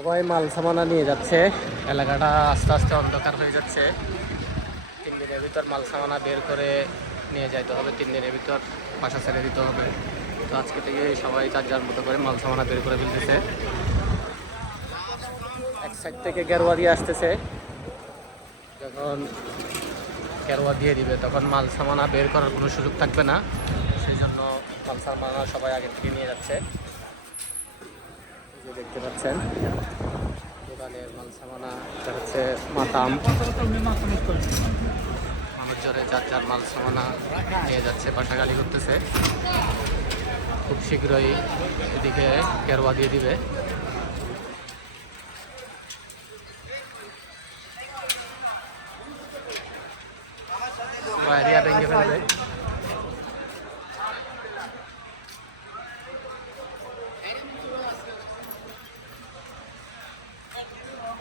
সবাই মাল সামানা নিয়ে যাচ্ছে। এলাকাটা আস্তে আস্তে অন্ধকার হয়ে যাচ্ছে। 3 দিনের ভিতর মাল সামানা বের করে নিয়ে যাইতে হবে, 3 দিনের ভিতর বাসা ছেড়ে দিতে হবে। তো আজকে থেকে সবাই যার যার মতো করে মাল সামানা বের করে ফেলতেছে। এক সাইড থেকে গেরুয়া দিয়ে আসতেছে, যখন গেরুয়া দিয়ে দিবে তখন মাল সামানা বের করার কোনো সুযোগ থাকবে না। সেই জন্য মাল সামানা সবাই আগে থেকে নিয়ে যাচ্ছে। যে দেখতে পাচ্ছেন দোকানের মাল সামানা, এটা হচ্ছে মাতাম। মানুষ জোরে যার যার মাল সামানা নিয়ে যাচ্ছে, বাসা গালি করতেছে। খুব শীঘ্রই এদিকে গেরুয়া দিয়ে দিবে। এরিয়া ভেঙে ফেলবে।